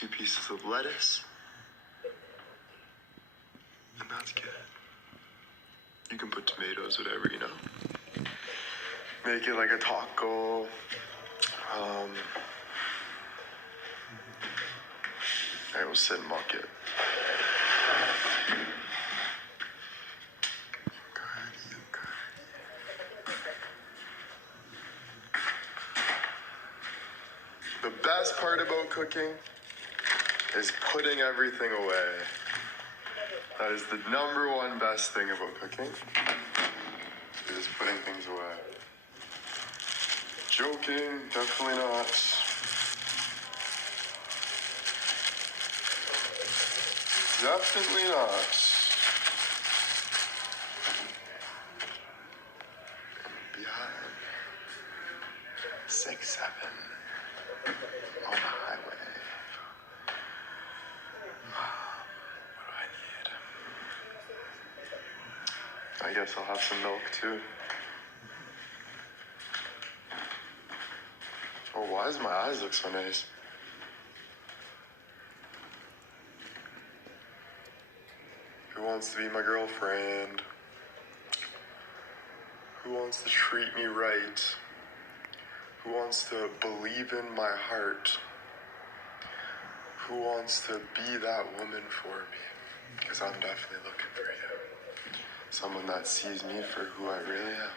2 pieces of lettuce, and that's good. You can put tomatoes, whatever, you know. Make it like a taco. I will sit and mock it. The best part about cooking is putting everything away. That is the number one best thing about cooking, is putting things away. Joking, definitely not. Definitely not. Behind 6-7 on the highway. What do I need? I guess I'll have some milk too. Oh, why does my eyes look so nice? Who wants to be my girlfriend? Who wants to treat me right? Who wants to believe in my heart? Who wants to be that woman for me? Because I'm definitely looking for you. Someone that sees me for who I really am.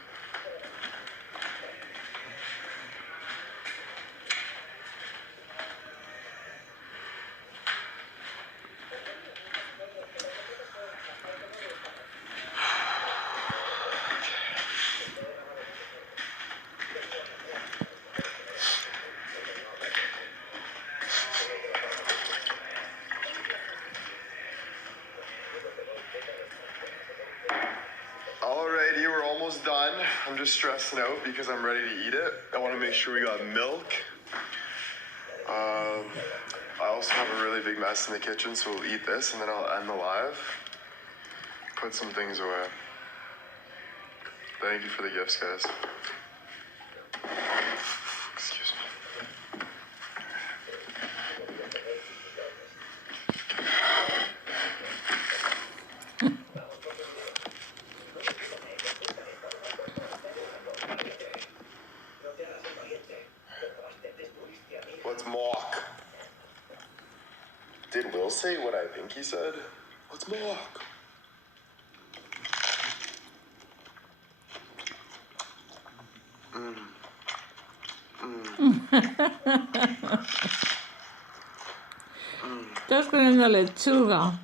Alrighty, we're almost done. I'm just stressing out because I'm ready to eat it. I want to make sure we got milk. I also have a really big mess in the kitchen, so we'll eat this and then I'll end the live. Put some things away. Thank you for the gifts, guys. Excuse me. Let's mock. Did Will say what I think he said? Let's mock. Estás comiendo lechuga.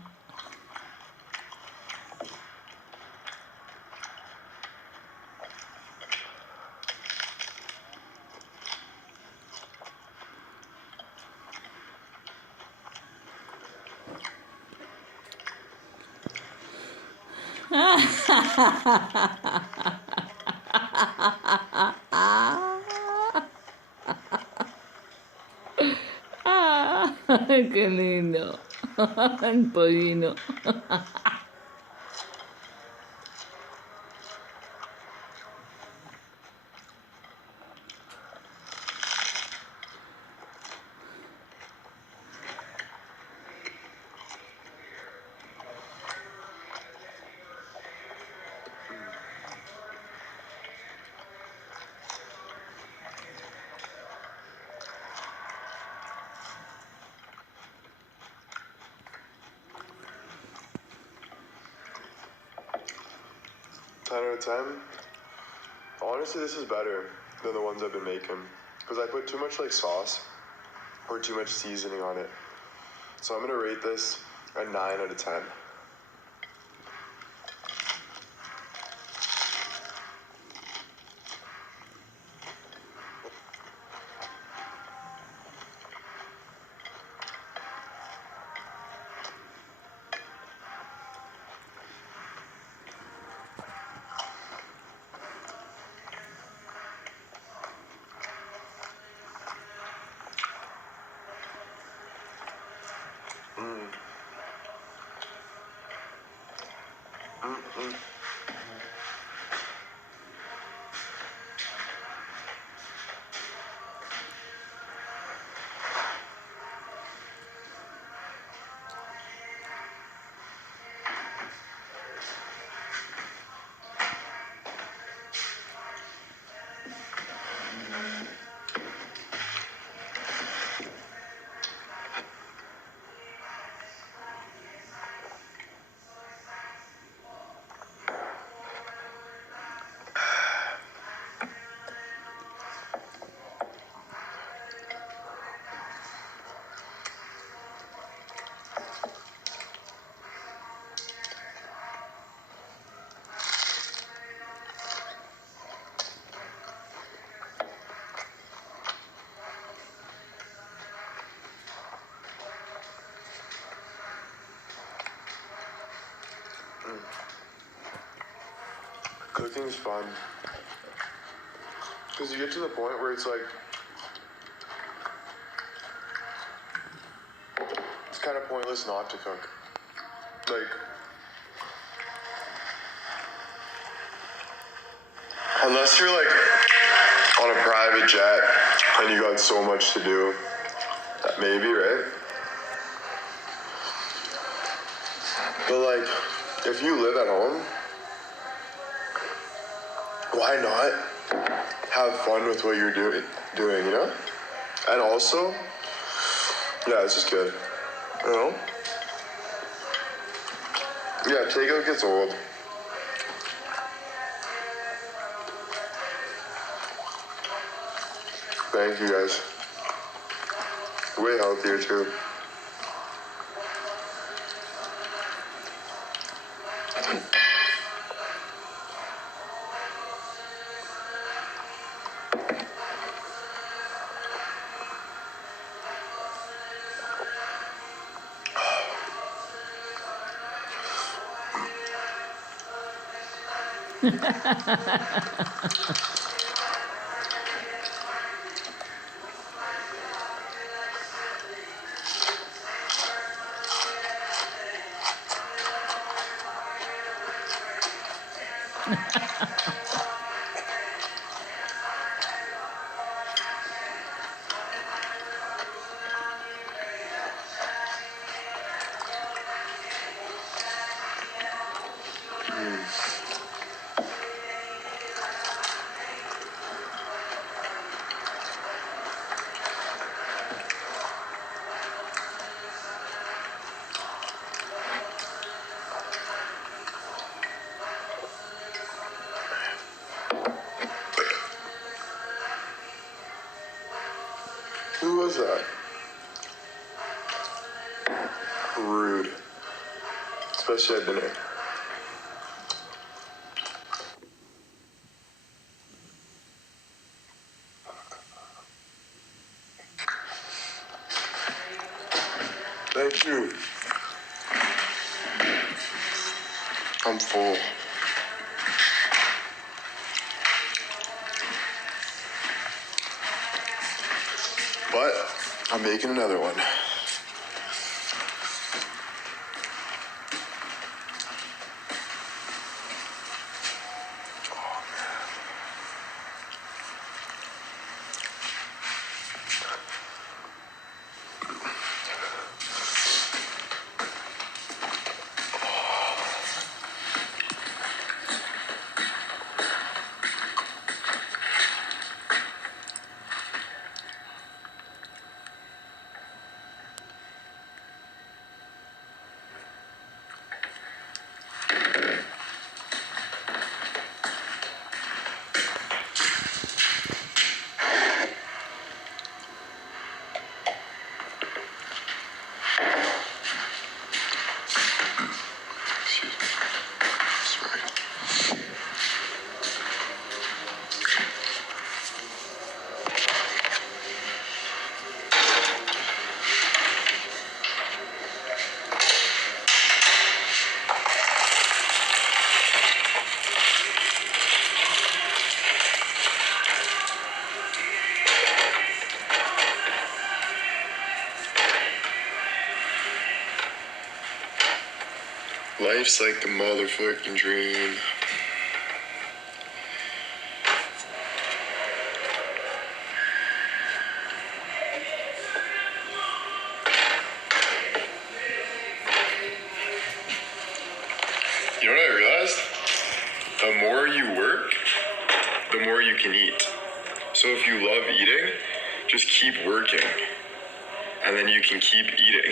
Qué lindo. El pollino. Ten out of 10. Honestly, this is better than the ones I've been making because I put too much like sauce or too much seasoning on it. So I'm gonna rate this a 9 out of 10. Cooking's fun. Because you get to the point where it's like, it's kind of pointless not to cook. Like, unless you're like on a private jet and you got so much to do, maybe, right? But like, if you live at home, why not have fun with what you're doing, you know? And also, yeah, it's just good, you know? Yeah, takeout gets old. Thank you guys. Way healthier too. Who was that? Rude. Especially at dinner. Thank you. I'm full. But I'm making another one. Excuse me. Sorry. Life's like a motherfucking dream. You know what I realized? The more you work, the more you can eat. So if you love eating, just keep working. And then you can keep eating.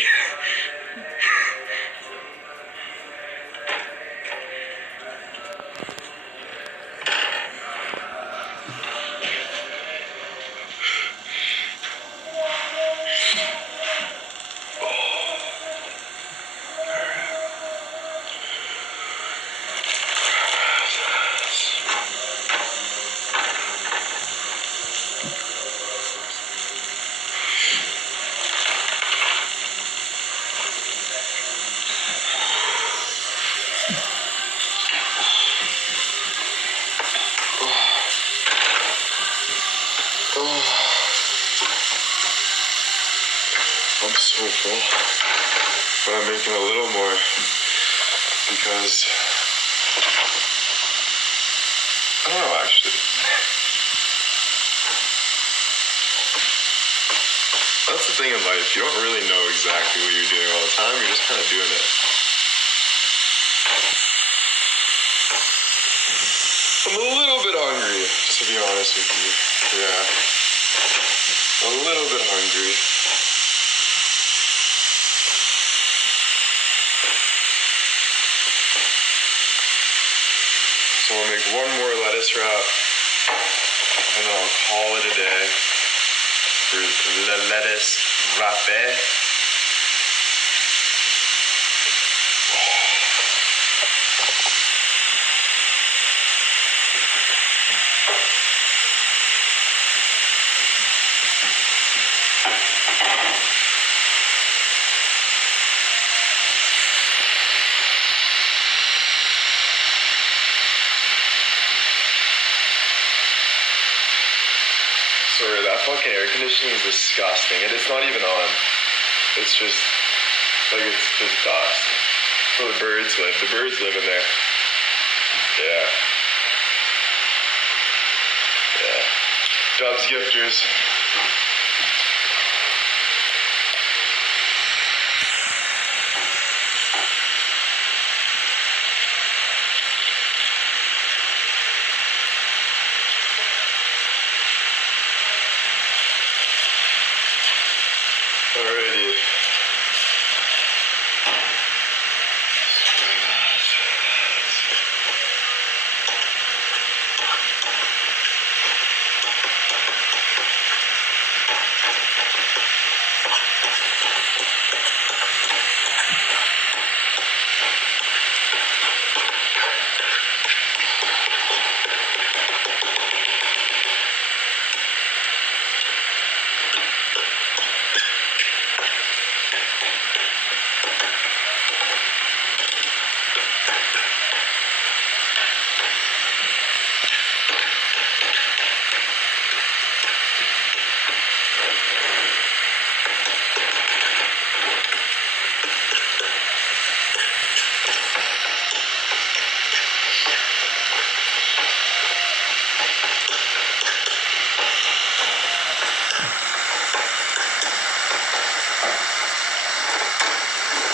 full. But I'm making a little more because I don't know actually. That's the thing in life. You don't really know exactly what you're doing all the time. You're just kind of doing it. I'm a little bit hungry, to be honest with you. Yeah. A little bit hungry. So I'll make one more lettuce wrap, and then I'll call it a day for the lettuce wrap. Sorry, that fucking air conditioning is disgusting, and it's not even on. It's just, like, it's just dust. Where the birds live. The birds live in there. Yeah. Yeah. Dubs gifters. Alrighty.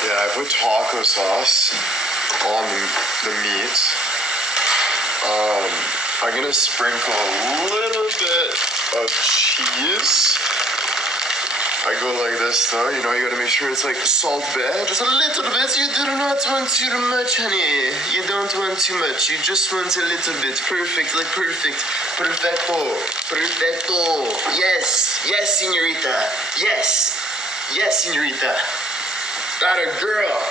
Yeah, I put taco sauce on the meat. I'm gonna sprinkle a little bit of cheese. I go like this though, you know, you gotta make sure it's like salt bit. Just a little bit, you do not want too much, honey. You don't want too much, you just want a little bit. Perfect, like perfect. Perfecto. Perfecto. Yes. Yes, señorita. Yes. Yes, señorita. That a girl.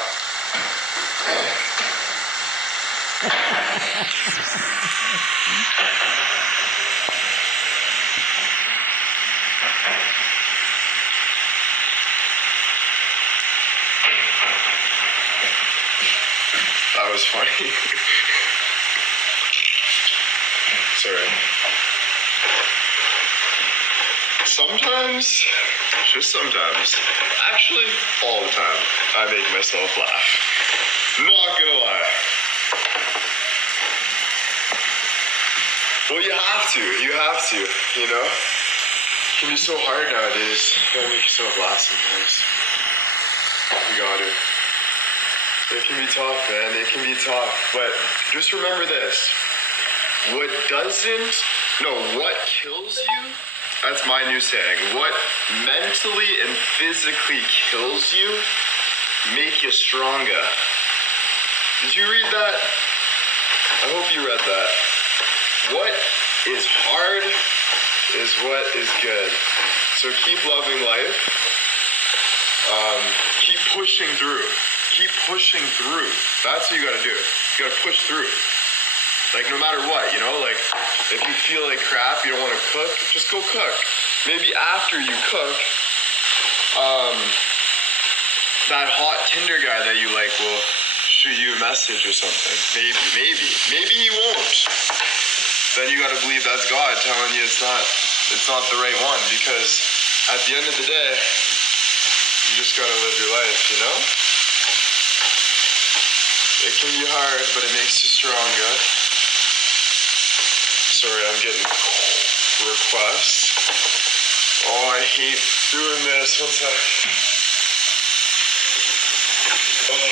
That was funny. Sorry. Sometimes, just sometimes, actually all the time, I make myself laugh. Not gonna lie. Well, you have to, you know? It can be so hard nowadays. You gotta make yourself laugh sometimes. You gotta. It can be tough, man. It can be tough. But just remember this. What kills you, that's my new saying. What mentally and physically kills you, make you stronger. Did you read that? I hope you read that. What is hard is what is good. So keep loving life. Keep pushing through. Keep pushing through. That's what you gotta do. You gotta push through. Like, no matter what, you know? Like, if you feel like crap, you don't want to cook, just go cook. Maybe after you cook, that hot Tinder guy that you like will shoot you a message or something. Maybe he won't. Then you gotta believe that's God telling you it's not the right one, because at the end of the day, You just gotta live your life, you know? It can be hard, but it makes you stronger. Sorry, I'm getting requests. Oh, I hate doing this. One sec. Oh.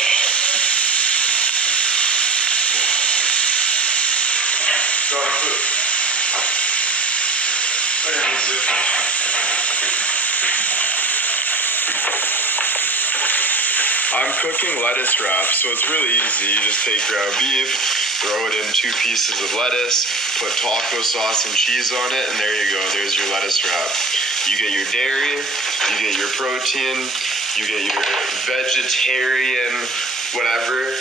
Where is it? I'm cooking lettuce wraps, so it's really easy. You just take ground beef, throw it in 2 pieces of lettuce, put taco sauce and cheese on it, and there you go. There's your lettuce wrap. You get your dairy, you get your protein, you get your vegetarian whatever,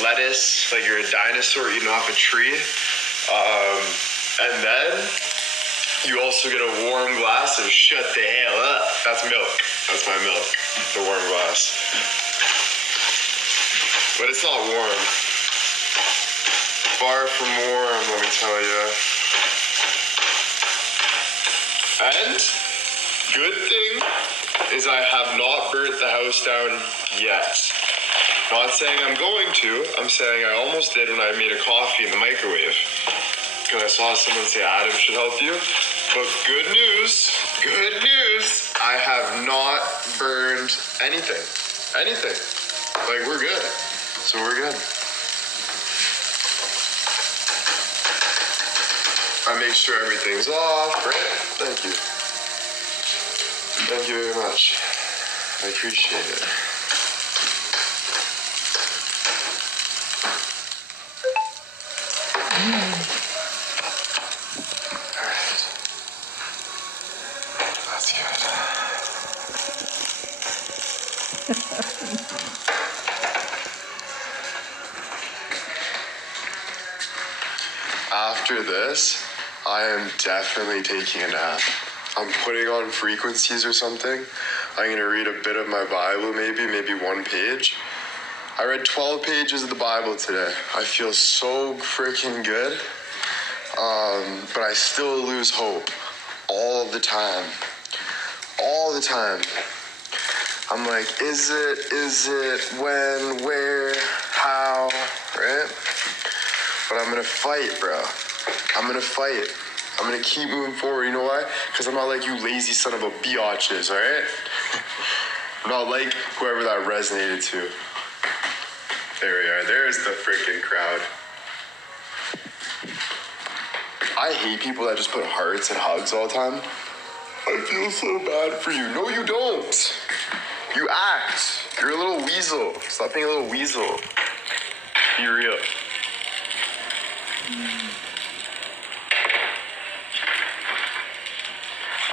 lettuce, like you're a dinosaur eating off a tree. And then you also get a warm glass of shut the hell up. That's milk. That's my milk, the warm glass. But it's not warm. Far from warm, let me tell you. And good thing is I have not burnt the house down yet. Not saying I'm going to, I'm saying I almost did when I made a coffee in the microwave. Because I saw someone say Adam should help you. But good news, I have not burned anything. Like, we're good. So we're good. I make sure everything's off, right? Thank you. Thank you very much. I appreciate it. Alright. That's good. After this, I am definitely taking a nap. I'm putting on frequencies or something. I'm gonna read a bit of my Bible, maybe 1 page. I read 12 pages of the Bible today. I feel so freaking good. But I still lose hope all the time. All the time. I'm like, is it, when, where, how, right? But I'm gonna fight, bro. I'm gonna fight. I'm gonna keep moving forward. You know why? Because I'm not like you lazy son of a biatches, alright? I'm not like whoever that resonated to. There we are. There's the freaking crowd. I hate people that just put hearts and hugs all the time. I feel so bad for you. No, you don't. You act. You're a little weasel. Stop being a little weasel. Be real.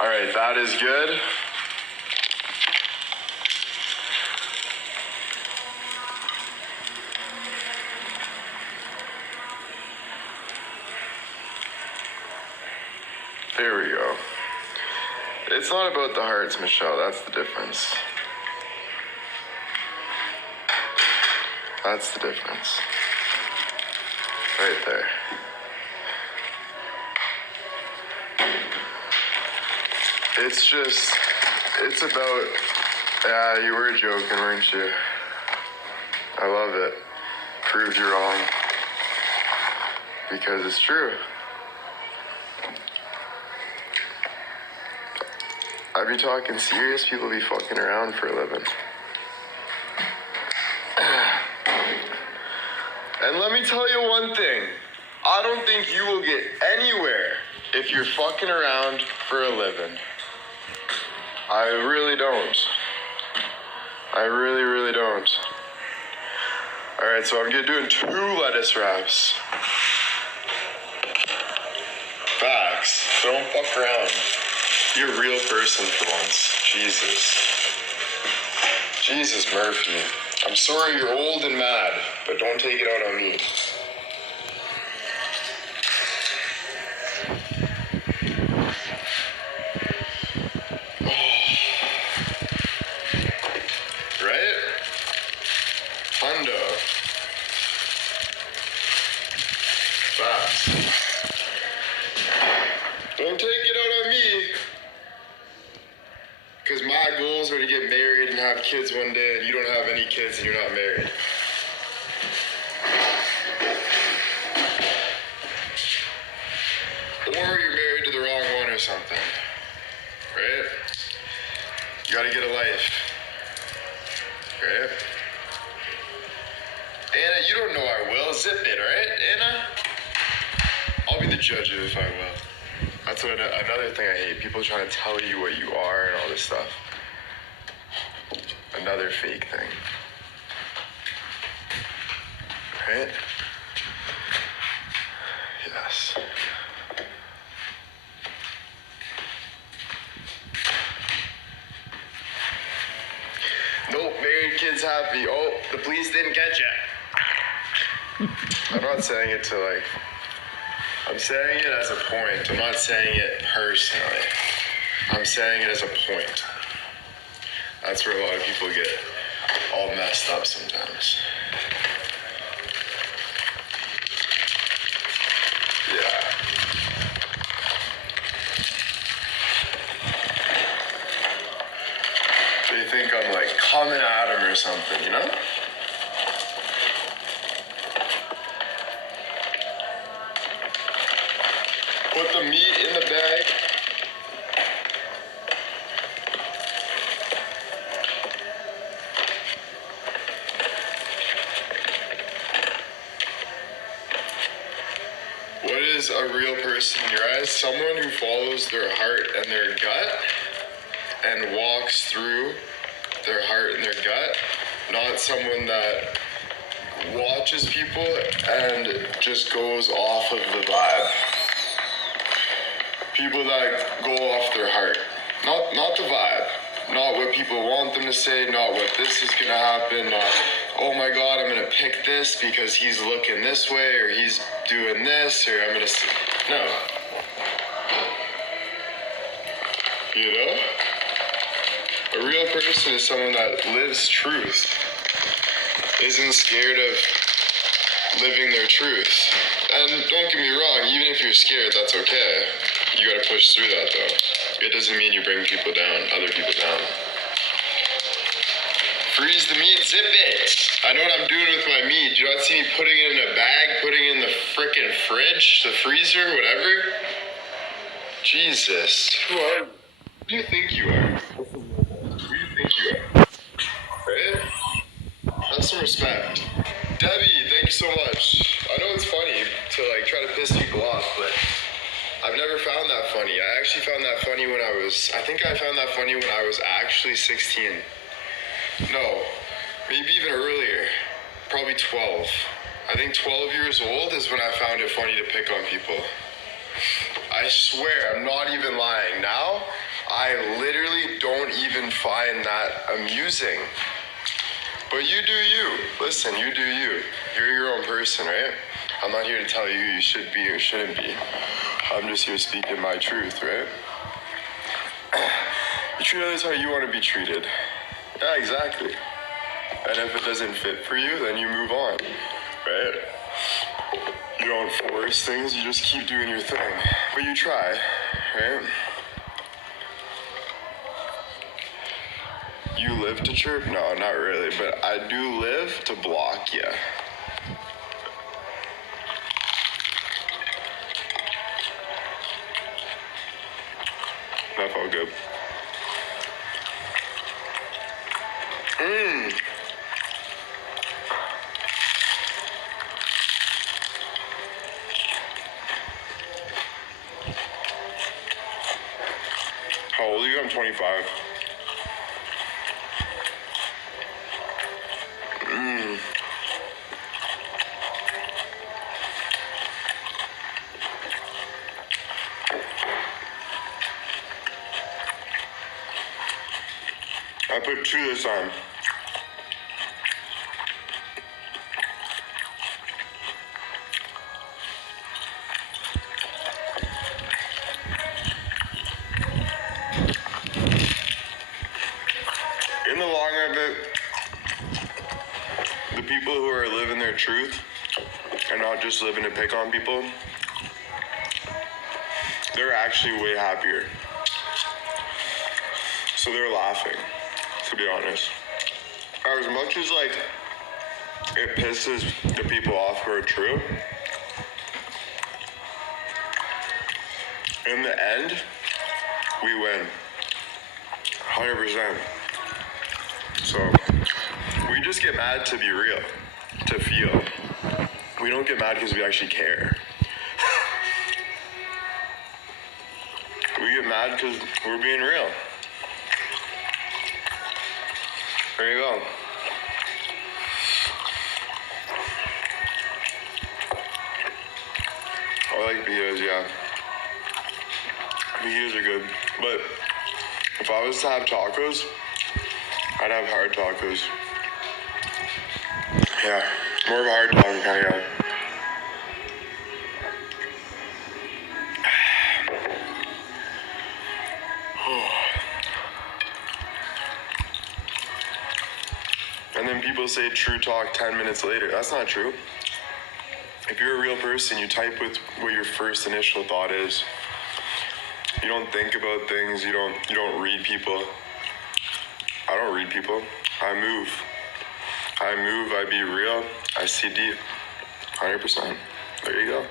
All right, that is good. There we go. It's not about the hearts, Michelle. That's the difference. That's the difference. Right there. It's about, yeah, you were joking, weren't you? I love it. Proved you wrong. Because it's true. I be talking serious, people be fucking around for a living. And let me tell you one thing. I don't think you will get anywhere if you're fucking around for a living. I really don't. I really, really don't. Alright, so I'm doing 2 lettuce wraps. Facts. Don't fuck around. Be a real person for once. Jesus Murphy. I'm sorry you're old and mad, but don't take it out on me. Right? Hundo. Facts. Don't take it out on me. Because my goals are to get married and have kids. kids one day and you don't have any kids and you're not married. Or you're married to the wrong one or something, right? You gotta get a life, right? Anna, you don't know I will. Zip it, right, Anna? I'll be the judge of if I will. That's what another thing I hate. People trying to tell you what you are and all this stuff. Another fake thing. Right? Yes. Nope, married, kids happy. Oh, the police didn't catch you. I'm not saying it to like, I'm saying it as a point. I'm not saying it personally. I'm saying it as a point. That's where a lot of people get all messed up sometimes. Yeah. They think I'm like coming at them or something, you know? Put the meat in the bag. What is a real person in your eyes? Someone who follows their heart and their gut and walks through their heart and their gut, not someone that watches people and just goes off of the vibe. People that go off their heart, not the vibe, not what people want them to say, not what this is gonna happen, not, oh my God, I'm gonna pick this because he's looking this way or he's doing this or I'm gonna say, no. You know? A real person is someone that lives truth, isn't scared of living their truth. And don't get me wrong, even if you're scared, that's okay. You gotta push through that though. It doesn't mean you bring people down, other people down. Freeze the meat, zip it. I know what I'm doing with my meat. You don't see me putting it in a bag, putting it in the frickin' fridge, the freezer, whatever? Jesus. Who are you? Who do you think you are? Who do you think you are? Right? Have some respect. Debbie, thank you so much. I know it's funny to like try to piss people off, but I've never found that funny. I actually found that funny when I think I found that funny when I was actually 16. No, maybe even earlier. Probably 12. I think 12 years old is when I found it funny to pick on people. I swear, I'm not even lying. Now, I literally don't even find that amusing. But you do you. Listen, you do you. You're your own person, right? I'm not here to tell you who you should be or shouldn't be. I'm just here speaking my truth, right? You treat others how you want to be treated. Yeah, exactly. And if it doesn't fit for you, then you move on, right? You don't force things, you just keep doing your thing. But you try, right? You live to chirp? No, not really, but I do live to block you. That felt good. How old are you? I'm 25. I put 2 this time. In the long run of it, the people who are living their truth and not just living to pick on people, they're actually way happier. So they're laughing, to be honest. as much as like it pisses the people off who are true, in the end, we win. 100%. So, we just get mad to be real, to feel. We don't get mad because we actually care. We get mad because we're being real. There you go. I like fajitas, yeah. Fajitas are good. But if I was to have tacos, I'd have hard tacos. Yeah, more of a hard taco kind of guy. And then people say true talk 10 minutes later. That's not true. If you're a real person, you type with what your first initial thought is. You don't think about things, you don't read people. I don't read people. I move. I be real, I see deep. 100%. There you go.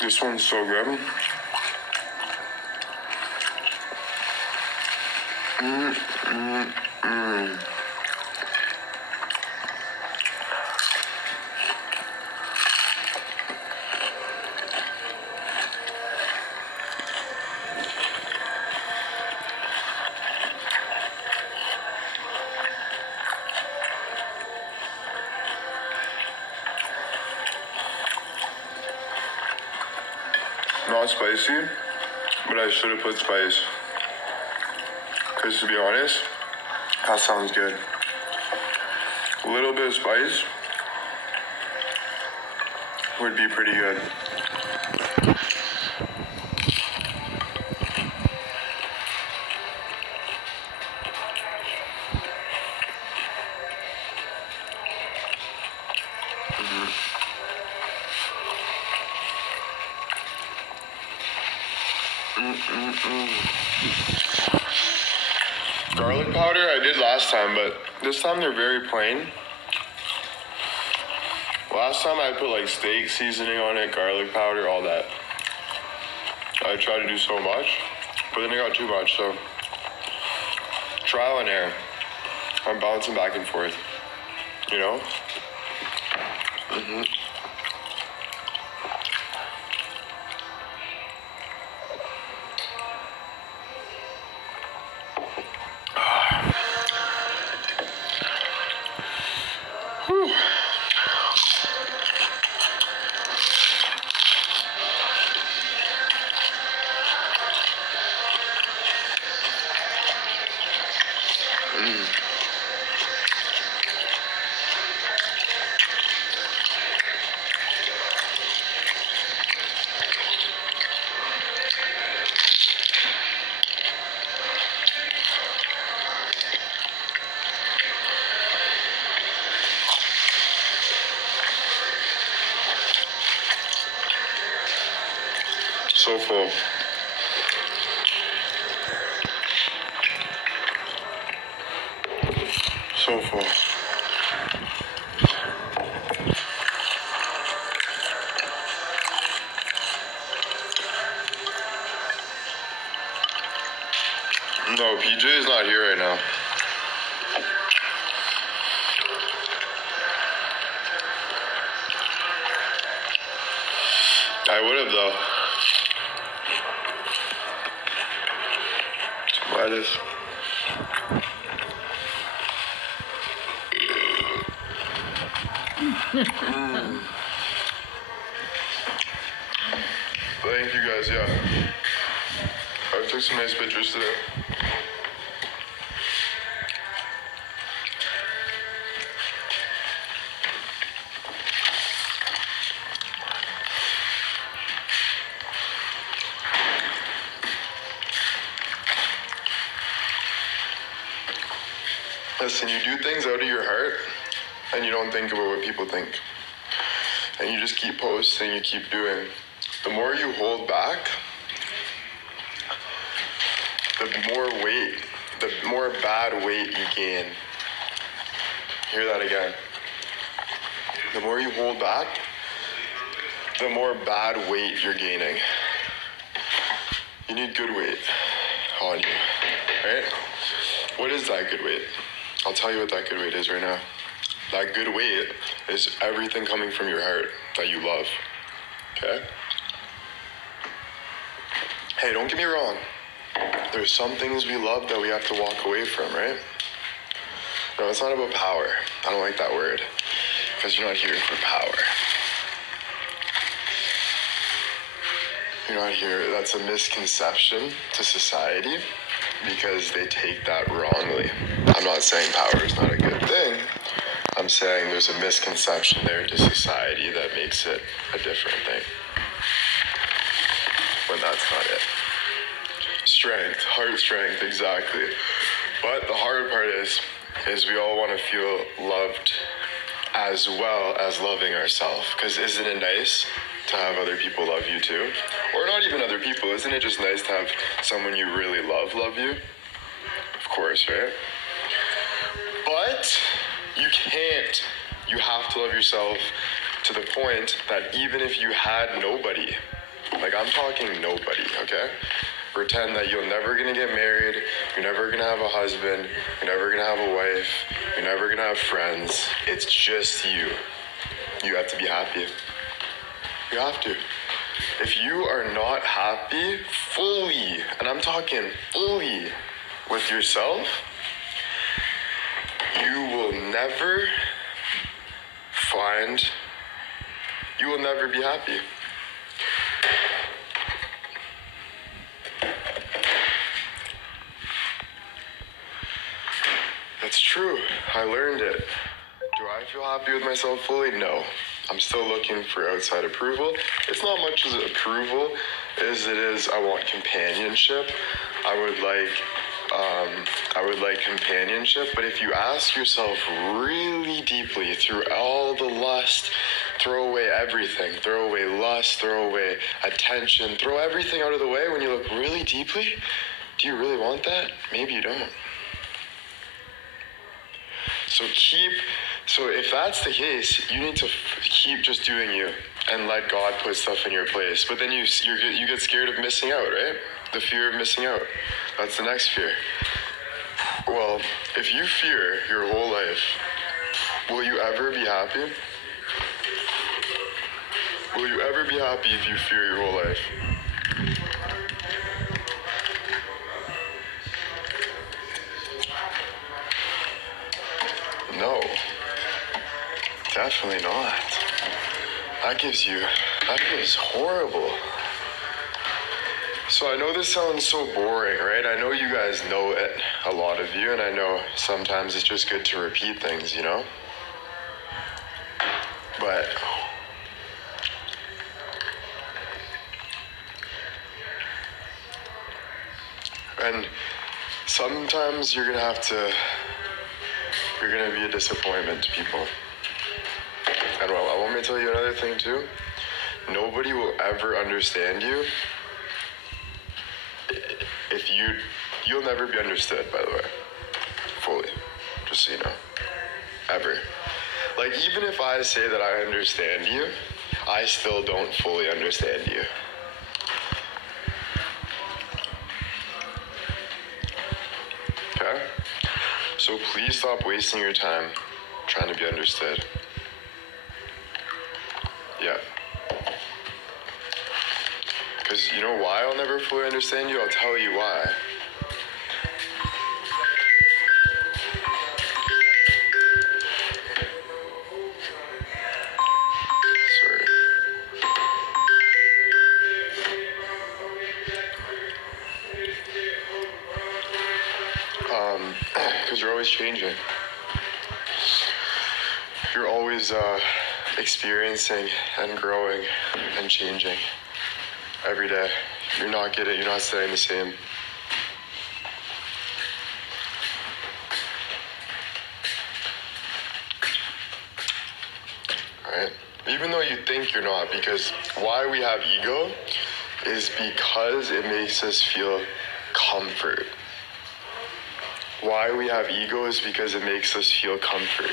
This one's so good. Not spicy, but I should have put spice. Because to be honest, that sounds good. A little bit of spice would be pretty good. Garlic powder I did last time, but this time they're very plain. Last time I put like steak seasoning on it, garlic powder, all that. I tried to do so much, but then it got too much, so trial and error. I'm bouncing back and forth, you know? So full. So full. No, PJ is not here right now. I would have though. Lettuce. Thank you guys, yeah. I took some nice pictures today. Listen, you do things out of your heart and you don't think about what people think. And you just keep posting, you keep doing. The more you hold back, the more weight, the more bad weight you gain. Hear that again. The more you hold back, the more bad weight you're gaining. You need good weight on you, right? What is that good weight? I'll tell you what that good weight is right now. That good weight is everything coming from your heart that you love, okay? Hey, don't get me wrong. There's some things we love that we have to walk away from, right? No, it's not about power. I don't like that word, because you're not here for power. You're not here. That's a misconception to society because they take that wrongly. I'm not saying power is not a good thing. I'm saying there's a misconception there to society that makes it a different thing. When that's not it. Strength, heart strength, exactly. But the hard part is we all want to feel loved as well as loving ourselves. Because isn't it nice to have other people love you too? Or not even other people, isn't it just nice to have someone you really love you? Of course, right? But you can't. You have to love yourself to the point that even if you had nobody, like I'm talking nobody, okay? Pretend that you're never gonna get married, you're never gonna have a husband, you're never gonna have a wife, you're never gonna have friends. It's just you. You have to be happy. You have to. If you are not happy fully, and I'm talking fully with yourself, you will never be happy. That's true. I learned it. Do I feel happy with myself fully? No. I'm still looking for outside approval. It's not much as approval as it is I want companionship. I would like companionship, but if you ask yourself really deeply through all the lust, throw away everything, throw away lust, throw away attention, throw everything out of the way when you look really deeply, do you really want that? Maybe you don't. So if that's the case, you need to keep just doing you and let God put stuff in your place. But then you get scared of missing out, right? The fear of missing out. That's the next fear. Well, if you fear your whole life, will you ever be happy? Will you ever be happy if you fear your whole life? No. Definitely not. That feels horrible. So I know this sounds so boring, right? I know you guys know it, a lot of you, and I know sometimes it's just good to repeat things, you know? But and sometimes you're gonna be a disappointment to people. And I want me to tell you another thing too. Nobody will ever understand you if you'll never be understood, by the way, fully, just so you know, ever. Like, even if I say that I understand you, I still don't fully understand you. Okay? So please stop wasting your time trying to be understood. Yeah. Because you know why I'll never fully understand you? I'll tell you why. Sorry. Because you're always changing. You're always experiencing and growing and changing every day. You're not staying the same. right? Even though you think you're not, because why we have ego is because it makes us feel comfort. Why we have ego is because it makes us feel comfort.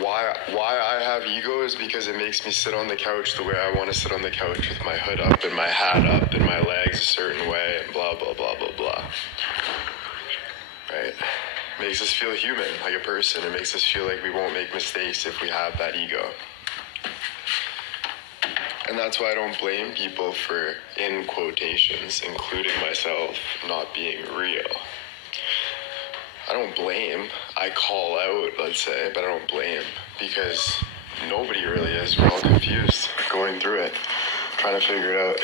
Why I have ego is because it makes me sit on the couch the way I want to sit on the couch, with my hood up and my hat up and my legs a certain way and blah, blah, blah, blah, blah. Right? It makes us feel human, like a person. It makes us feel like we won't make mistakes if we have that ego. And that's why I don't blame people for, in quotations, including myself, not being real. I don't blame. I call out, let's say, but I don't blame, because nobody really is. We're all confused, going through it, trying to figure it out.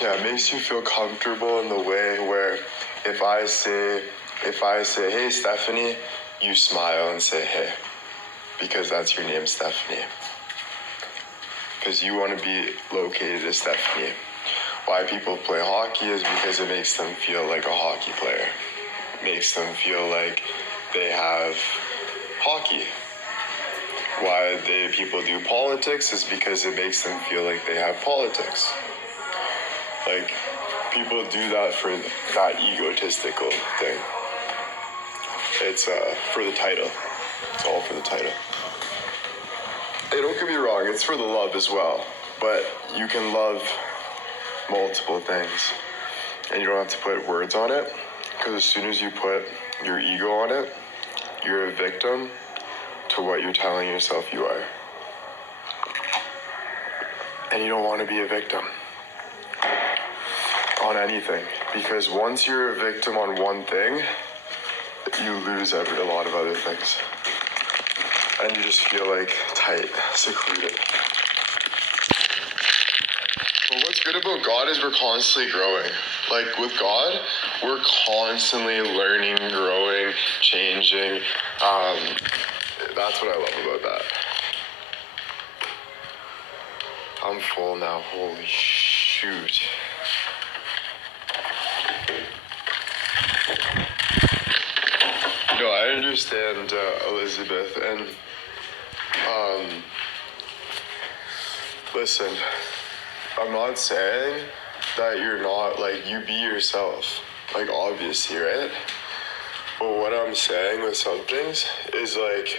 Yeah, it makes you feel comfortable in the way where if I say, hey, Stephanie, you smile and say, hey, because that's your name, Stephanie. Because you want to be located as Stephanie. Why people play hockey is because it makes them feel like a hockey player. It makes them feel like they have hockey. Why people do politics is because it makes them feel like they have politics. Like, people do that for that egotistical thing. It's for the title. It's all for the title. Hey, don't get me wrong, it's for the love as well. But you can love multiple things, and you don't have to put words on it, because as soon as you put your ego on it, you're a victim to what you're telling yourself you are. And you don't want to be a victim on anything, because once you're a victim on one thing, you lose a lot of other things, and you just feel like tight, secluded. But what's good about God is we're constantly growing. Like, with God, we're constantly learning, growing, changing. That's what I love about that. I'm full now. Holy shoot. No, I understand, Elizabeth, and listen, I'm not saying that you're not, like, you be yourself, like, obviously, right? But what I'm saying with some things is, like,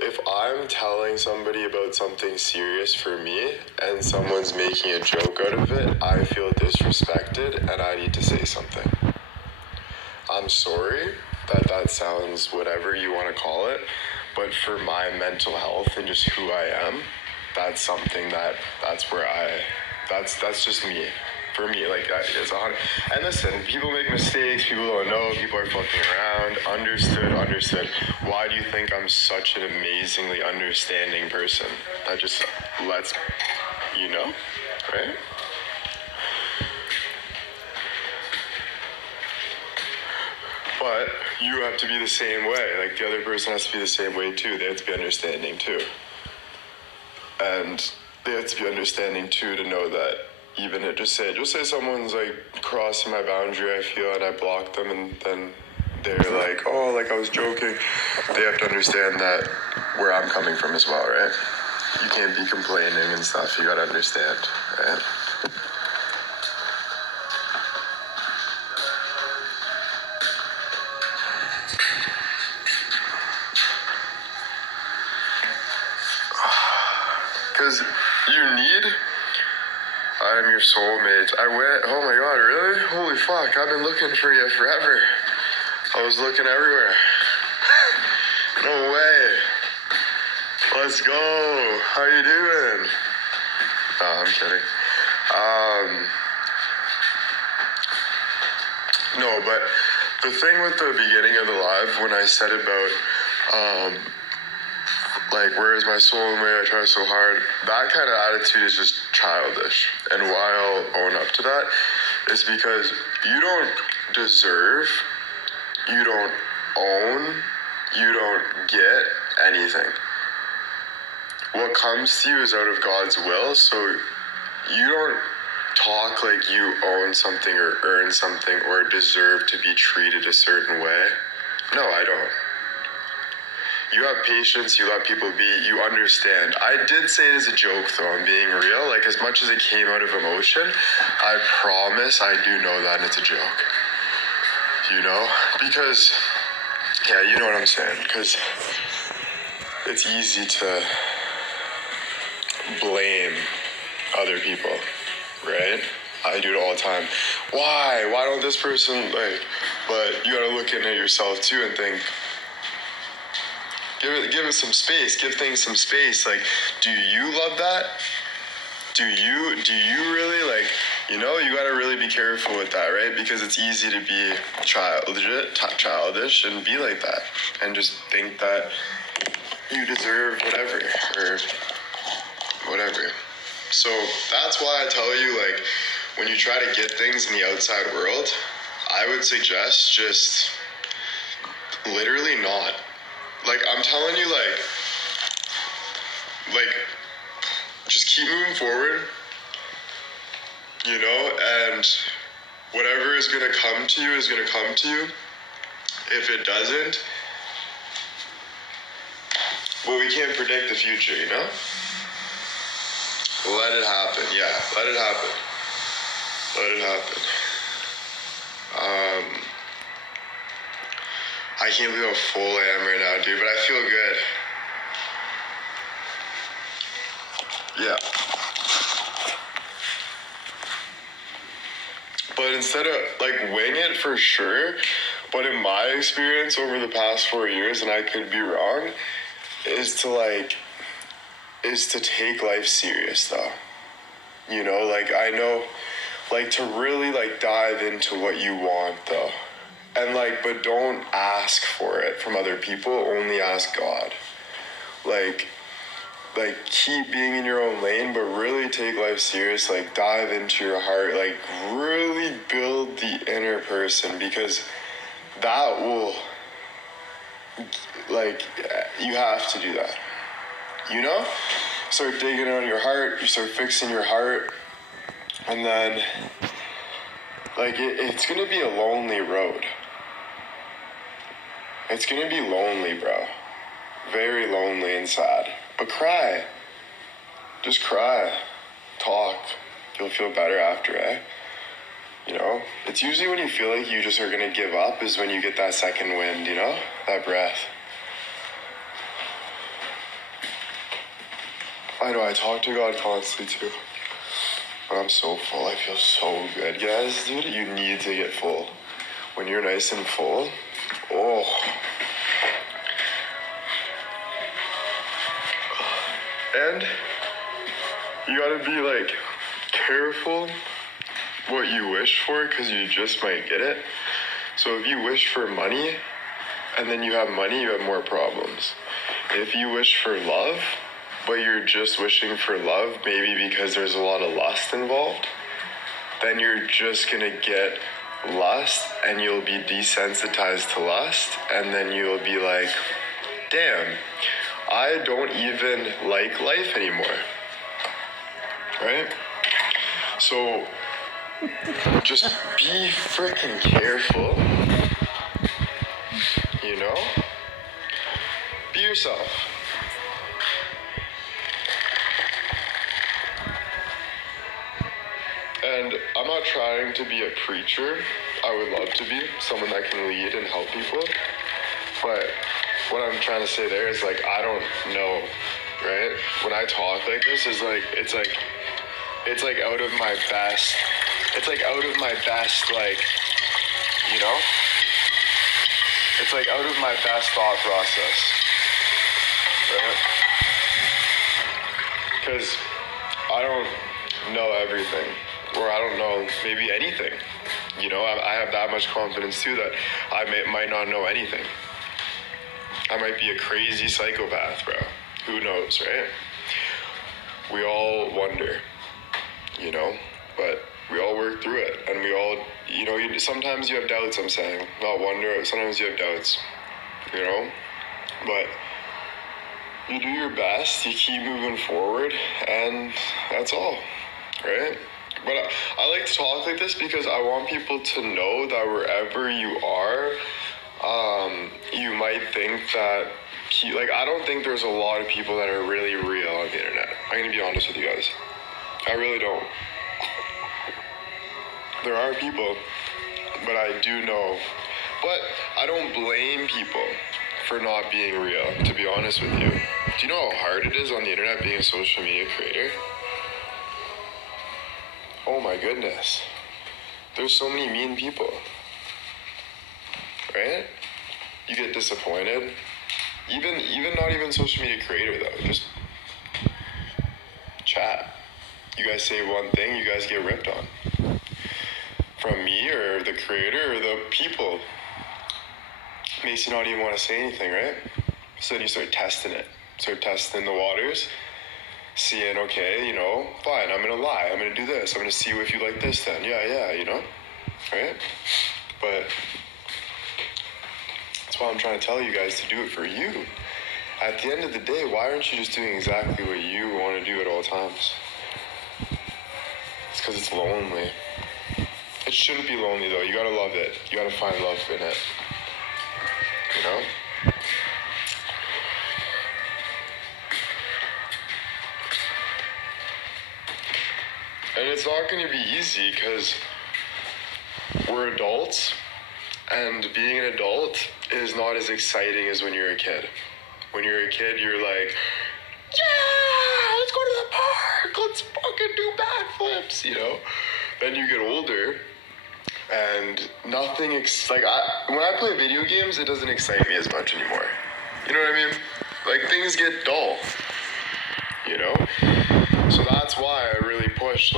if I'm telling somebody about something serious for me and someone's making a joke out of it, I feel disrespected and I need to say something. I'm sorry that sounds whatever you want to call it, but for my mental health and just who I am, that's something that's just me. For me, like, it's 100. And listen, people make mistakes, people don't know, people are fucking around. Understood. Why do you think I'm such an amazingly understanding person? That just lets you know, right? But you have to be the same way. Like, the other person has to be the same way too. They have to be understanding too. And they have to be understanding too, to know that even it just say someone's like crossing my boundary, I feel, and I block them, and then they're like, oh, like, I was joking. They have to understand that where I'm coming from as well, right? You can't be complaining and stuff. You gotta understand, right? Because I'm your soulmate. Oh my god, really? Holy fuck, I've been looking for you forever. I was looking everywhere. No way. Let's go. How you doing? No, I'm kidding. No, but the thing with the beginning of the live, when I said about, like, where is my soulmate? I try so hard. That kind of attitude is just childish. And why I'll own up to that is because you don't deserve, you don't own, you don't get anything. What comes to you is out of God's will, so you don't talk like you own something or earn something or deserve to be treated a certain way. No, I don't. You have patience, you let people be, you understand. I did say it as a joke though, I'm being real. Like as much as it came out of emotion, I promise I do know that it's a joke. You know? Because, yeah, you know what I'm saying. Because it's easy to blame other people, right? I do it all the time. Why? Why don't this person, like, but you gotta look in at yourself too and think, give it some space, give things some space. Like, do you love that? Do you really, like, you know, you gotta really be careful with that, right? Because it's easy to be childish and be like that and just think that you deserve whatever or whatever. So that's why I tell you, like, when you try to get things in the outside world, I would suggest just literally not. Like, I'm telling you, like, just keep moving forward, you know, and whatever is gonna come to you is gonna come to you. If it doesn't, well, we can't predict the future, you know? Let it happen, yeah, let it happen. Let it happen. I can't believe how full I am right now, dude, but I feel good. Yeah. But instead of, like, wing it for sure, but in my experience over the past 4 years, and I could be wrong, is to take life serious, though. You know, like, I know, like, to really, like, dive into what you want, though. And, like, but don't ask for it from other people, only ask God. Like, keep being in your own lane, but really take life serious. Like, dive into your heart. Like, really build the inner person, because that will, like, you have to do that. You know? Start digging on your heart. You start fixing your heart. And then, like, it's gonna be a lonely road. It's gonna be lonely, bro. Very lonely and sad. But cry. Just cry. Talk. You'll feel better after, eh? You know? It's usually when you feel like you just are gonna give up is when you get that second wind, you know? That breath. I know, I talk to God constantly too. But I'm so full. I feel so good, guys. Dude, you need to get full. When you're nice and full, oh. And you gotta be, like, careful what you wish for, because you just might get it. So if you wish for money and then you have money, you have more problems. If you wish for love, but you're just wishing for love, maybe because there's a lot of lust involved, then you're just gonna get lust and you'll be desensitized to lust, and then you'll be like, damn, I don't even like life anymore, right? So just be freaking careful, you know? Be yourself. And I'm not trying to be a preacher. I would love to be someone that can lead and help people. But what I'm trying to say there is, like, I don't know, right? When I talk like this, it's like out of my best. It's like out of my best, like, you know? It's like out of my best thought process, right? Because I don't know everything, or I don't know maybe anything. You know, I have that much confidence too that I might not know anything. I might be a crazy psychopath, bro. Who knows, right? We all wonder, you know, but we all work through it, and we all, you know, sometimes you have doubts, I'm saying. Not wonder, sometimes you have doubts, you know, but you do your best, you keep moving forward, and that's all, right? But I like to talk like this because I want people to know that wherever you are, you might think that, like, I don't think there's a lot of people that are really real on the internet. I'm gonna be honest with you guys. I really don't. There are people, but I do know. But I don't blame people for not being real, to be honest with you. Do you know how hard it is on the internet being a social media creator? Oh my goodness. There's so many mean people. Right? You get disappointed. Even not even social media creator though, just chat. You guys say one thing, you guys get ripped on. From me or the creator or the people. Makes you not even want to say anything, right? So then you start testing it. Start testing the waters. Seeing, okay, fine, I'm gonna lie. I'm gonna do this. I'm gonna see if you like this then. Yeah, right? But that's why I'm trying to tell you guys to do it for you. At the end of the day, why aren't you just doing exactly what you want to do at all times? It's because it's lonely. It shouldn't be lonely though. You gotta love it. You gotta find love in it. And it's not going to be easy because we're adults, and being an adult is not as exciting as when you're a kid. When you're a kid, you're like, yeah, let's go to the park, let's fucking do backflips, Then you get older, and nothing, when I play video games, it doesn't excite me as much anymore. You know what I mean? Like, things get dull, So that's why I really push,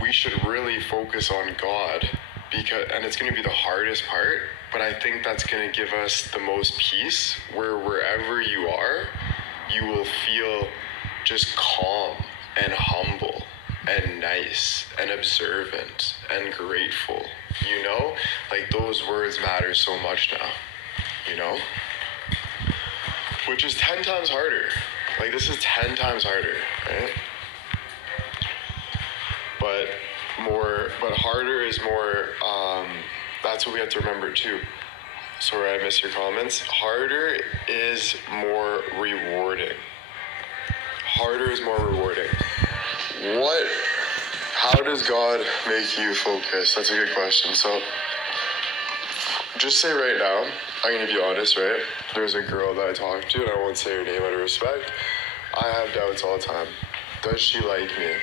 we should really focus on God, and it's going to be the hardest part, but I think that's going to give us the most peace, where wherever you are, you will feel just calm and humble and nice and observant and grateful, those words matter so much now, which is 10 times harder. This is 10 times harder, right? But harder is more, that's what we have to remember too. Sorry, I missed your comments. Harder is more rewarding. Harder is more rewarding. How does God make you focus? That's a good question. So, just say right now, I'm going to be honest, right? There's a girl that I talked to, and I won't say her name out of respect. I have doubts all the time. Does she like me?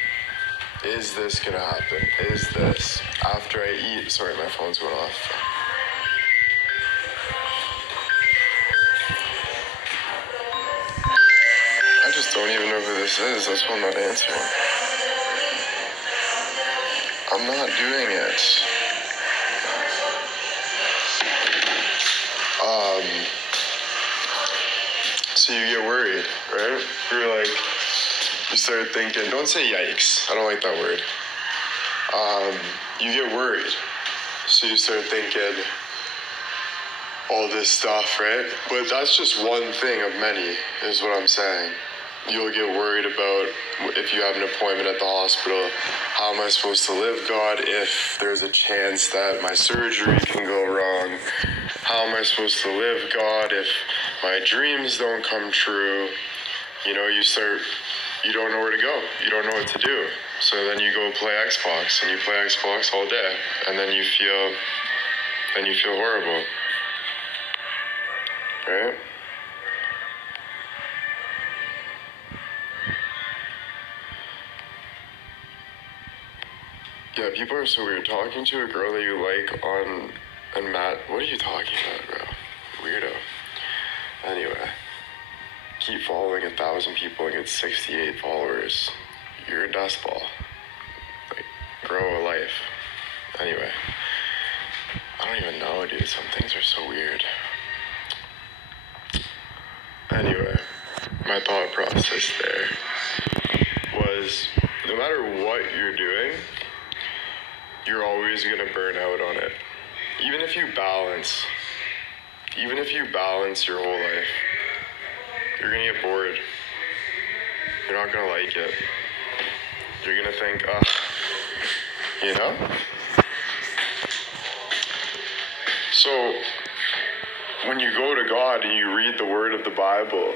Is this gonna happen? Is this after I eat? Sorry, my phone's going off. I just don't even know who this is. That's why I'm not answering. I'm not doing it. So you get worried, right? You start thinking, don't say yikes. I don't like that word. You get worried. So you start thinking all this stuff, right? But that's just one thing of many, is what I'm saying. You'll get worried about if you have an appointment at the hospital. How am I supposed to live, God, if there's a chance that my surgery can go wrong? How am I supposed to live, God, if my dreams don't come true? You don't know where to go. You don't know what to do. So then you go play Xbox, and you play Xbox all day, and then you feel horrible. Right? Yeah, people are so weird. Talking to a girl that you like and Matt, what are you talking about, bro? Weirdo. Anyway, keep following 1,000 people and get 68 followers. You're a dust ball. Grow a life. Anyway, I don't even know, dude. Some things are so weird. Anyway, my thought process there was, no matter what you're doing, you're always gonna burn out on it. Even if you balance your whole life, you're gonna get bored. You're not gonna like it. You're gonna think, you know? So when you go to God and you read the word of the Bible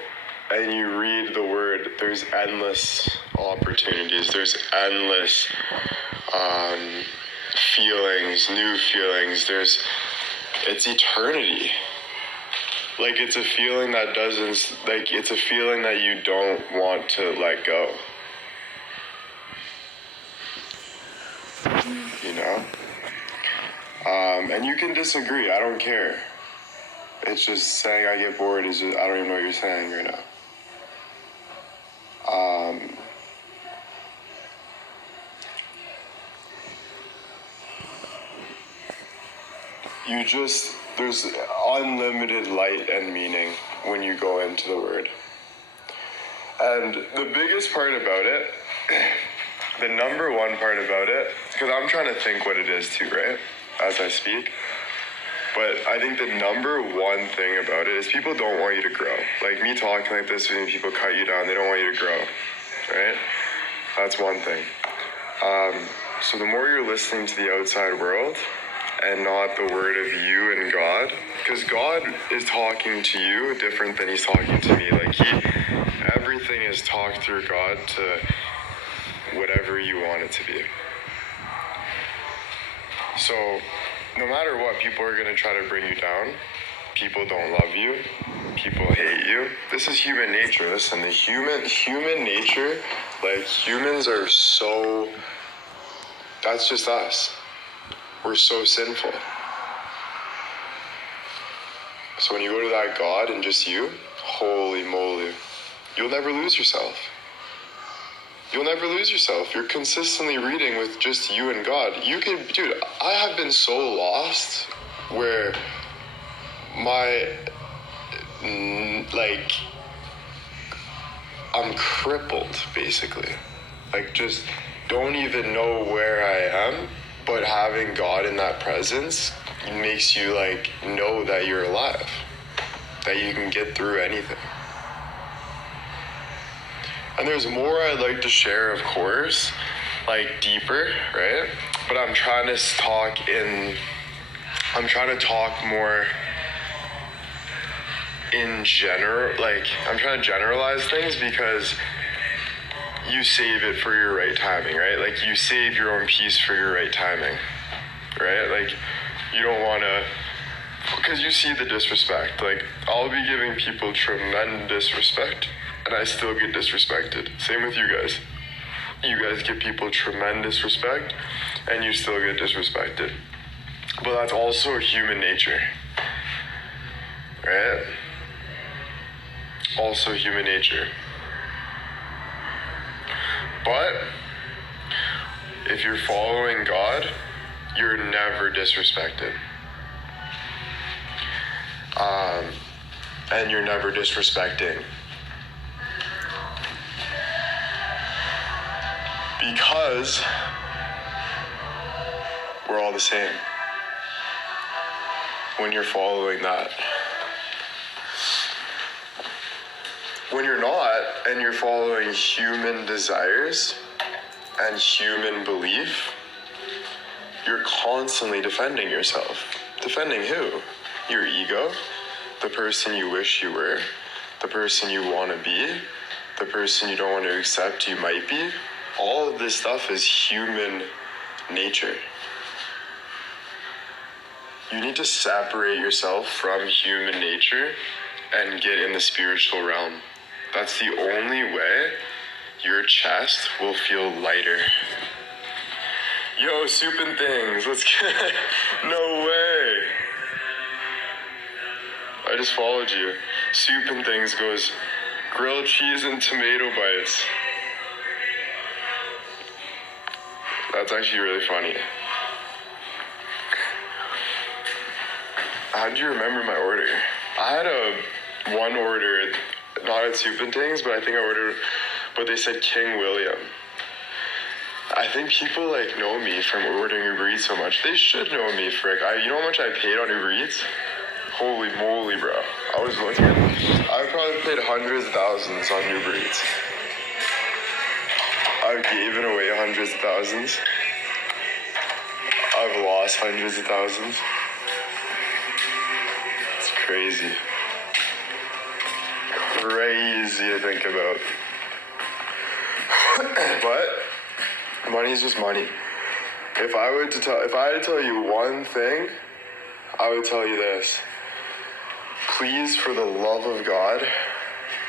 and you read the word, there's endless opportunities. There's endless feelings, new feelings. It's eternity. Like, it's a feeling that it's a feeling that you don't want to let go. You know? And you can disagree, I don't care. It's just saying I get bored is just, I don't even know what you're saying right now. There's unlimited light and meaning when you go into the word. And the biggest part about it, the number one part about it, because I'm trying to think what it is too, right, as I speak. But I think the number one thing about it is people don't want you to grow. Like me talking like this, when people cut you down, they don't want you to grow, right? That's one thing. So the more you're listening to the outside world and not the word of you and God, because God is talking to you different than he's talking to me. Like everything is talked through God to whatever you want it to be. So no matter what, people are going to try to bring you down. People don't love you. People hate you. This is human nature. Listen, the human nature, like humans are so, that's just us. We're so sinful. So when you go to that God and just you, holy moly, you'll never lose yourself. You'll never lose yourself. You're consistently reading with just you and God. Dude, I have been so lost where I'm crippled, basically. Like, just don't even know where I am, but having God in that presence makes you, like, know that you're alive, that you can get through anything. And there's more I'd like to share, of course, like, deeper, right? But I'm trying to talk more in general, like, I'm trying to generalize things because you save it for your right timing, right? Like, you save your own peace for your right timing, right? Like, you don't want to, because you see the disrespect. Like, I'll be giving people tremendous respect, and I still get disrespected. Same with you guys. You guys give people tremendous respect, and you still get disrespected. But that's also human nature, right? Also human nature. But if you're following God, you're never disrespected. And you're never disrespecting. Because we're all the same when you're following that. When you're not, and you're following human desires and human belief, you're constantly defending yourself. Defending who? Your ego, the person you wish you were, the person you want to be, the person you don't want to accept you might be. All of this stuff is human nature. You need to separate yourself from human nature and get in the spiritual realm. That's the only way your chest will feel lighter. Yo, soup and things, let's get, no way. I just followed you. Soup and things goes, grilled cheese and tomato bites. That's actually really funny. How did you remember my order? I had one order, not at Soup and Things, but I think I ordered, but they said King William. I think people like know me from ordering Uber Eats so much. They should know me, frick. You know how much I paid on Uber Eats? Holy moly, bro. I was looking. I probably paid hundreds of thousands on Uber Eats. I've given away hundreds of thousands. I've lost hundreds of thousands. It's crazy. Crazy to think about. But money is just money. If I had to tell you one thing, I would tell you this. Please, for the love of God,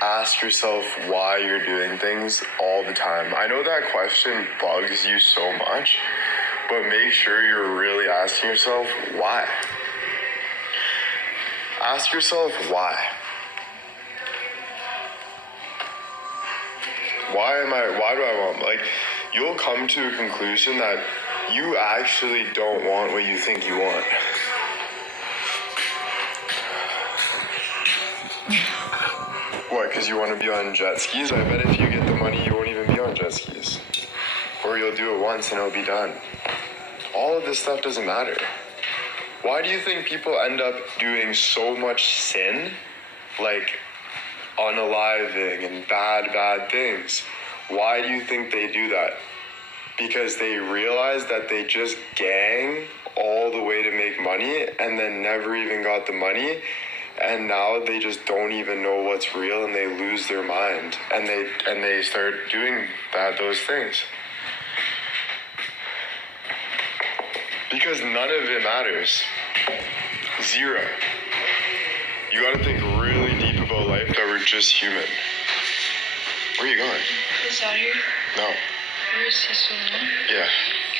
ask yourself why you're doing things all the time. I know that question bugs you so much, but make sure you're really asking yourself why. Ask yourself why. Why do I want, you'll come to a conclusion that you actually don't want what you think you want. What, because you want to be on jet skis? I bet if you get the money, you won't even be on jet skis. Or you'll do it once and it'll be done. All of this stuff doesn't matter. Why do you think people end up doing so much sin? Like unaliving and bad things. Why do you think they do that? Because they realize that they just gang all the way to make money and then never even got the money, and now they just don't even know what's real and they lose their mind and they start doing those things. Because none of it matters. Zero. You gotta think really deep about life that we're just human. Where are you going? Is that here? No. Where is he so long? Yeah.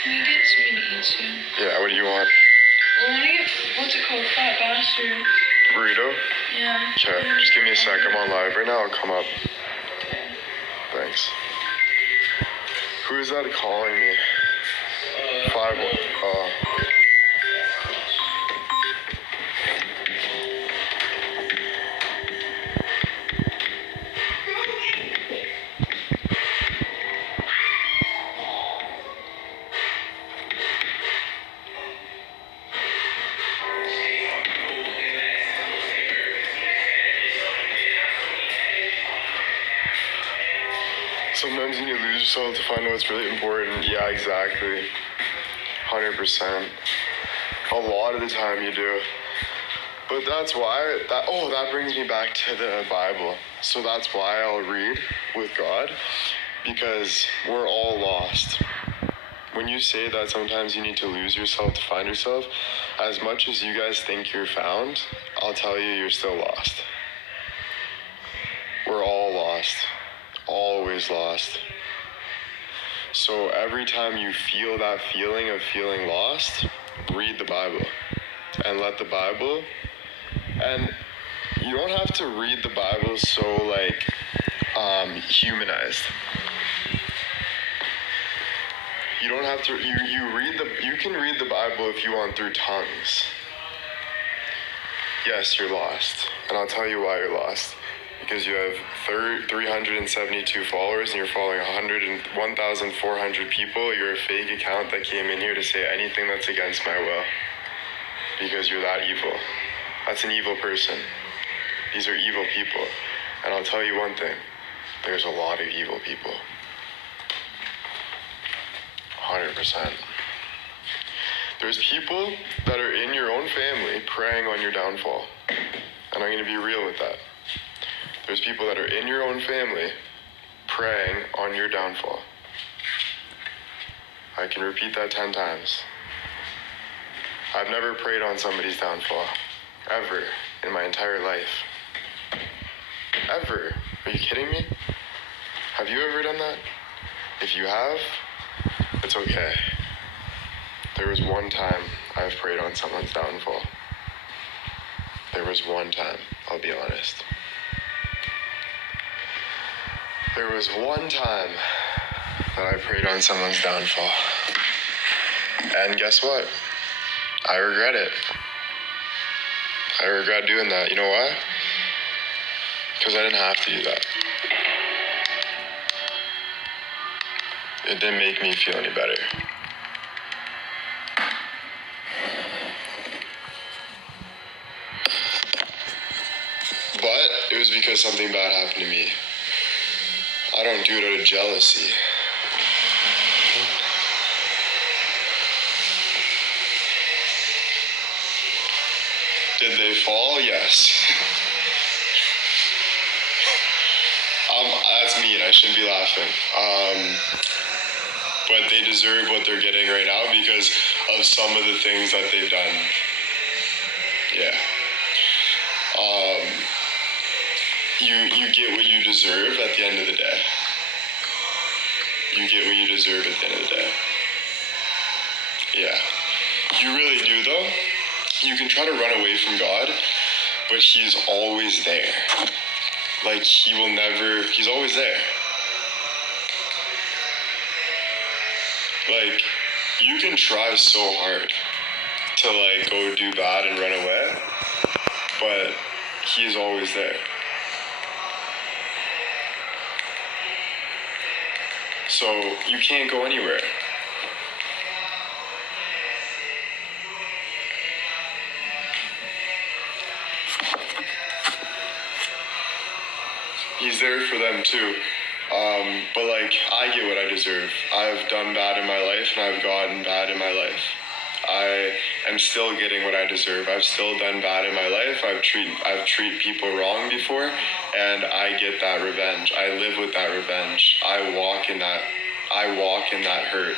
Can we get something to eat soon? Yeah, what do you want? Well, I want to get, what's it called? Fat bastard. Burrito? Yeah. Okay, just give me a sec. I'm on live right now. I'll come up. Thanks. Who is that calling me? 5-1. Oh. Sometimes you need to lose yourself to find out what's really important. Yeah, exactly. 100%. A lot of the time you do. But that's why, that brings me back to the Bible. So that's why I'll read with God, because we're all lost. When you say that sometimes you need to lose yourself to find yourself, as much as you guys think you're found, I'll tell you, you're still lost. We're all lost. Always lost. So every time you feel that feeling of feeling lost, read the Bible and let the Bible, and you don't have to read the Bible so humanized. You don't have to, you can read the Bible if you want through tongues. Yes, you're lost, and I'll tell you why you're lost. Because you have 372 followers and you're following 1,400 people. You're a fake account that came in here to say anything that's against my will. Because you're that evil. That's an evil person. These are evil people. And I'll tell you one thing. There's a lot of evil people. 100%. There's people that are in your own family preying on your downfall. And I'm going to be real with that. There's people that are in your own family preying on your downfall. I can repeat that 10 times. I've never preyed on somebody's downfall. Ever. In my entire life. Ever. Are you kidding me? Have you ever done that? If you have, it's okay. There was one time I've preyed on someone's downfall. There was one time, I'll be honest. There was one time that I preyed on someone's downfall. And guess what? I regret it. I regret doing that. You know why? Because I didn't have to do that. It didn't make me feel any better. But it was because something bad happened to me. I don't do it out of jealousy. they fall? Yes. That's mean. I shouldn't be laughing. But they deserve what they're getting right now because of some of the things that they've done. Yeah. You get what you deserve at the end of the day. You get what you deserve at the end of the day. Yeah. You really do, though. You can try to run away from God, but He's always there. Like, He's always there. Like, you can try so hard to, like, go do bad and run away, but He's always there. So, you can't go anywhere. He's there for them too. But like, I get what I deserve. I've done bad in my life and I've gotten bad in my life. I am still getting what I deserve. I've still done bad in my life. I've treated people wrong before, and I get that revenge. I live with that revenge. I walk in that hurt.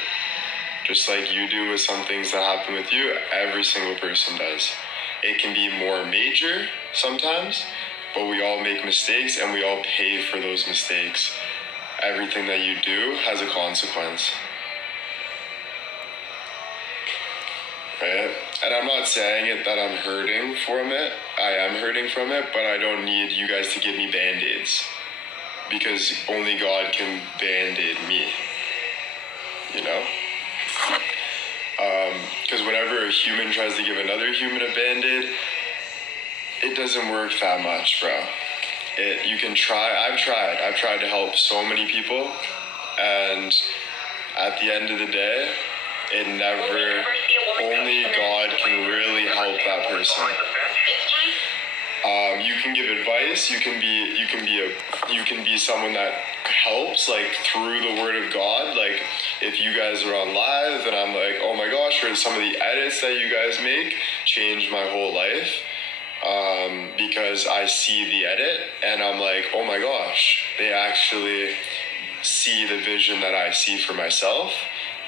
Just like you do with some things that happen with you, every single person does. It can be more major sometimes, but we all make mistakes and we all pay for those mistakes. Everything that you do has a consequence. Right? And I'm not saying it that I'm hurting from it. I am hurting from it, but I don't need you guys to give me band-aids. Because only God can band-aid me. You know? Because whenever a human tries to give another human a band-aid, it doesn't work that much, bro. You can try. I've tried to help so many people, and at the end of the day, only God can really help that person. You can give advice. You can be someone that helps, like, through the Word of God. Like, if you guys are on live and I'm like, oh my gosh, or some of the edits that you guys make changed my whole life. Because I see the edit and I'm like, oh my gosh, they actually see the vision that I see for myself.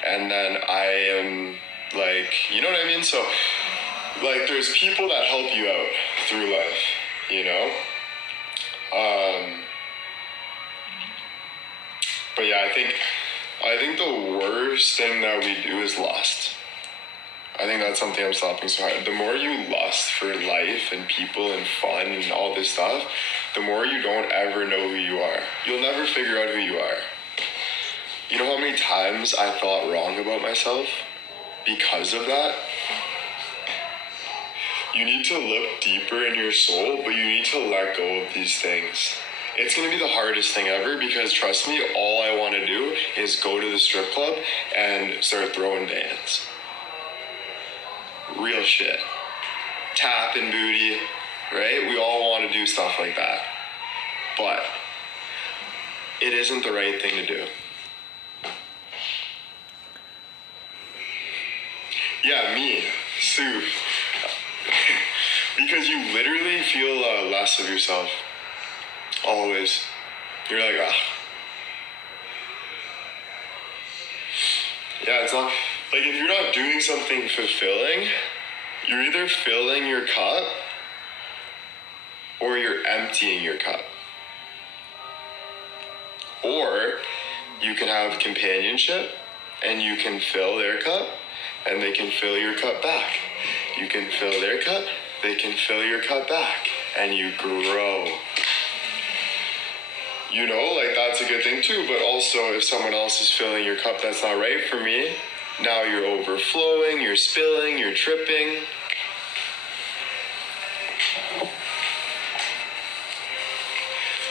And then I am like, you know what I mean? So, like, there's people that help you out through life, you know? But yeah, I think the worst thing that we do is lust. I think that's something I'm stopping so hard. The more you lust for life and people and fun and all this stuff, the more you don't ever know who you are. You'll never figure out who you are. You know how many times I thought wrong about myself because of that? You need to look deeper in your soul, but you need to let go of these things. It's going to be the hardest thing ever because, trust me, all I want to do is go to the strip club and start throwing bands. Real shit. Tapping booty, right? We all want to do stuff like that. But it isn't the right thing to do. Yeah, me, Sue. Because you literally feel less of yourself. Always. You're like, ah. Yeah, it's not, like, if you're not doing something fulfilling, you're either filling your cup or you're emptying your cup. Or you can have companionship and you can fill their cup and they can fill your cup back. You can fill their cup, they can fill your cup back, and you grow. You know, like, that's a good thing too, but also if someone else is filling your cup that's not right for me, now you're overflowing, you're spilling, you're tripping.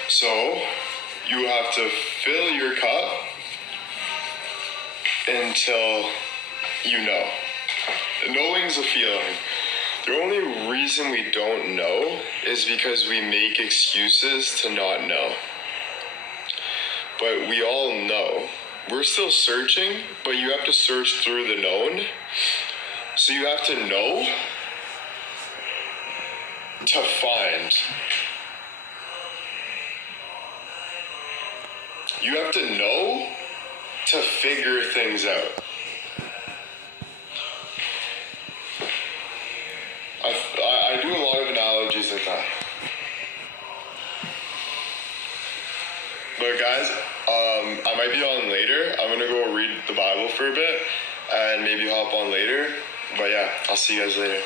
So, you have to fill your cup until you know. Knowing's a feeling. The only reason we don't know is because we make excuses to not know. But we all know. We're still searching, but you have to search through the known. So you have to know to find. You have to know to figure things out. I do a lot of analogies like that. But guys, I might be on later. I'm gonna go read the Bible for a bit and maybe hop on later. But yeah, I'll see you guys later.